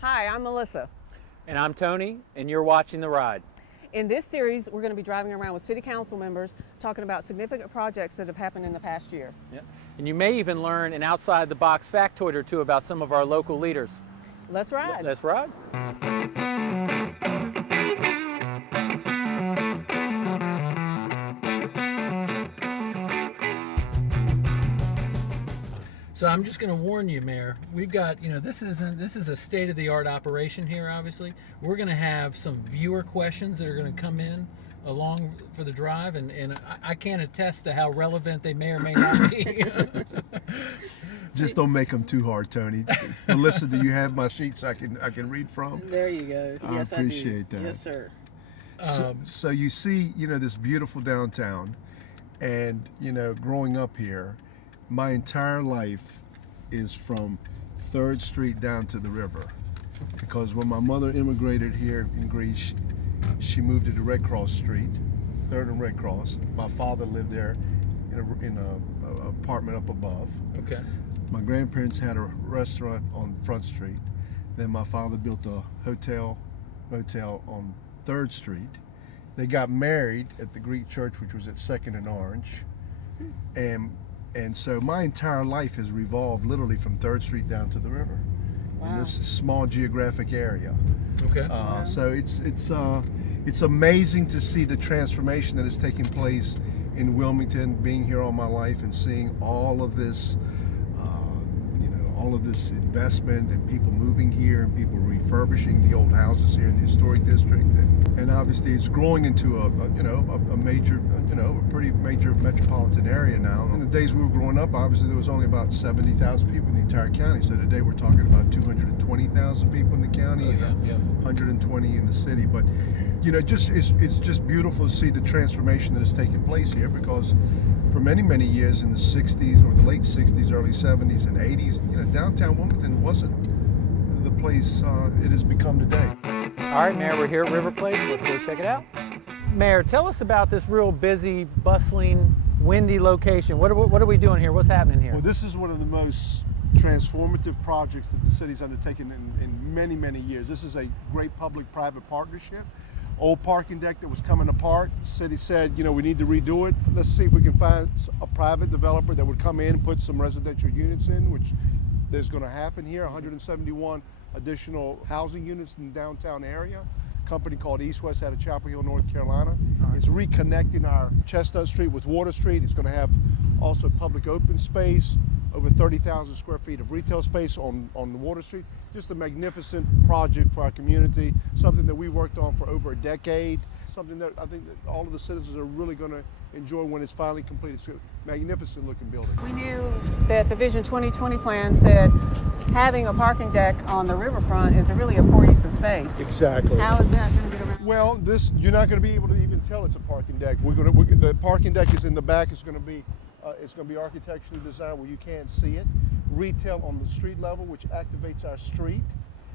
Hi, I'm Melissa. And I'm Tony, and you're watching The Ride. In this series, we're going to be driving around with city council members talking about significant projects that have happened in the past year. Yeah. And you may even learn an outside-the-box factoid or two about some of our local leaders. Let's ride. Let's ride. So I'm just going to warn you, Mayor, we've got, this is a state-of-the-art operation here, obviously. We're going to have some viewer questions that are going to come in along for the drive, and I can't attest to how relevant they may or may not be. Just don't make them too hard, Tony. Melissa, do you have my sheets I can read from? There you go. Yes, I appreciate I do. that. Yes, sir. So you see, this beautiful downtown, and growing up here, my entire life is from 3rd Street down to the river. Because when my mother immigrated here in Greece, she moved to the Red Cross Street, 3rd and Red Cross. My father lived there in a apartment up above. Okay. My grandparents had a restaurant on Front Street. Then my father built a motel on 3rd Street. They got married at the Greek church, which was at 2nd and Orange. And so my entire life has revolved literally from 3rd Street down to the river. Wow. In this small geographic area. Okay. So it's amazing to see the transformation that is taking place in Wilmington, being here all my life and seeing all of this investment and people moving here and people refurbishing the old houses here in the historic district, and obviously it's growing into a pretty major metropolitan area now. In the days we were growing up, obviously there was only about 70,000 people in the entire county. So today we're talking about 220,000 people in the county and 120 in the city. But it's just beautiful to see the transformation that is taking place here, because for many years in the 60s or the late 60s, early 70s and 80s, downtown Wilmington wasn't the place it has become today. All right, Mayor, we're here at River Place. Let's go check it out. Mayor, tell us about this real busy, bustling, windy location. What are we doing here? What's happening here? Well, this is one of the most transformative projects that the city's undertaken in many years. This is a great public-private partnership. Old parking deck that was coming apart. The city said, we need to redo it. Let's see if we can find a private developer that would come in and put some residential units in, which there's going to happen here. 171 additional housing units in the downtown area. A company called East West out of Chapel Hill, North Carolina. It's reconnecting our Chestnut Street with Water Street. It's going to have also public open space, over 30,000 square feet of retail space on Water Street. Just a magnificent project for our community, something that we worked on for over a decade, something that I think that all of the citizens are really going to enjoy when it's finally complete. It's a magnificent looking building. We knew that the Vision 2020 plan said having a parking deck on the riverfront is really a poor use of space. Exactly. How is that going to get around? Well, you're not going to be able to even tell it's a parking deck. The parking deck is in the back. It's going to be architecturally designed where you can't see it. Retail on the street level, which activates our street,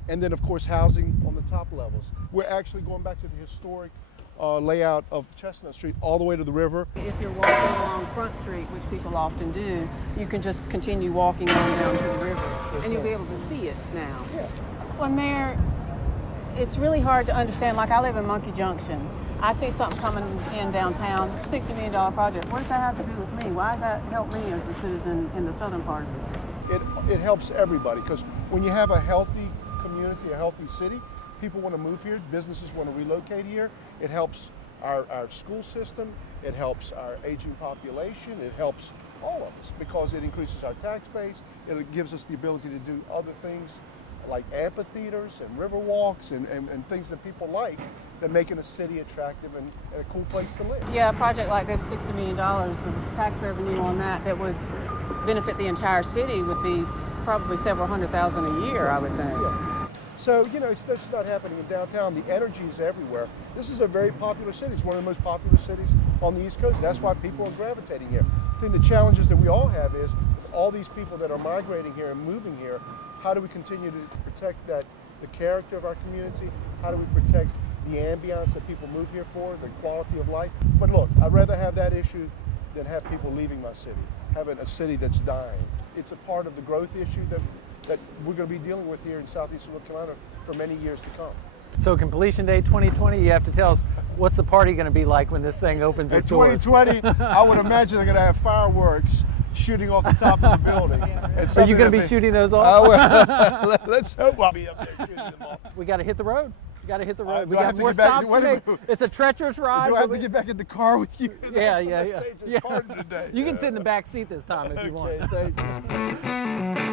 and then of course housing on the top levels. We're actually going back to the historic layout of Chestnut Street all the way to the river. If you're walking along Front Street, which people often do, you can just continue walking on down to the river, and you'll be able to see it now. Yeah. Well, Mayor, it's really hard to understand. Like, I live in Monkey Junction. I see something coming in downtown, $60 million project. What does that have to do with me? Why does that help me as a citizen in the southern part of the city? It helps everybody, because when you have a healthy community, a healthy city, people want to move here, businesses want to relocate here. It helps our school system, it helps our aging population, it helps all of us because it increases our tax base, it gives us the ability to do other things like amphitheaters and river walks and things that people like, that making a city attractive and a cool place to live. Yeah, a project like this, $60 million of tax revenue on that would benefit the entire city would be probably several $100,000 a year, I would think. Yeah. So, it's just not happening in downtown. The energy is everywhere. This is a very popular city. It's one of the most popular cities on the East Coast. That's why people are gravitating here. I think the challenges that we all have is, with all these people that are migrating here and moving here, how do we continue to protect the character of our community? How do we protect the ambiance that people move here for, the quality of life? But look, I'd rather have that issue than have people leaving my city, having a city that's dying. It's a part of the growth issue that we're going to be dealing with here in southeastern North Carolina for many years to come. So completion day 2020, you have to tell us, what's the party going to be like when this thing opens its In doors? 2020, I would imagine they're going to have fireworks shooting off the top of the building. Are you going to be shooting those off? Let's hope I'll be up there shooting them off. We got to hit the road. We got to hit the road. We do I got have to more get back- stops wait to a make. minute. It's a treacherous ride. Do I have but to get back in the car with you? Yeah. Pardon today. You can sit in the back seat this time if you want. Okay, thank you.